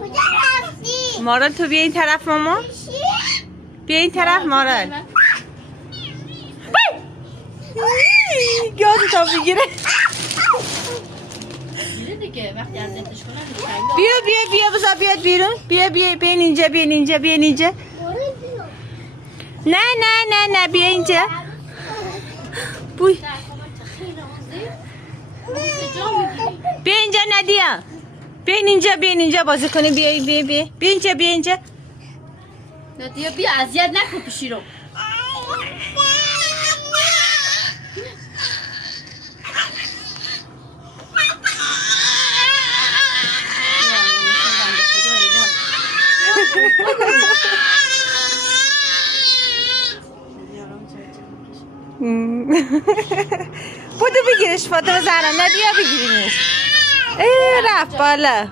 کجا رفتی؟ مارال تو بیا این طرف ماما. بیا این طرف مارال. گاز تا بگیره. بیا بذار بیاد بیرون. بیا اینجا بیا اینجا. نه بیا اینجا. بوی. بیا اینجا ندیا. بیا اینجا بازی کنیم. بیا اینجا. ندیا بیا اذیت نکن پیشی رو. بودو بگیرش فاطمه زهرا. ندیا بگیرینش. رفت بالا.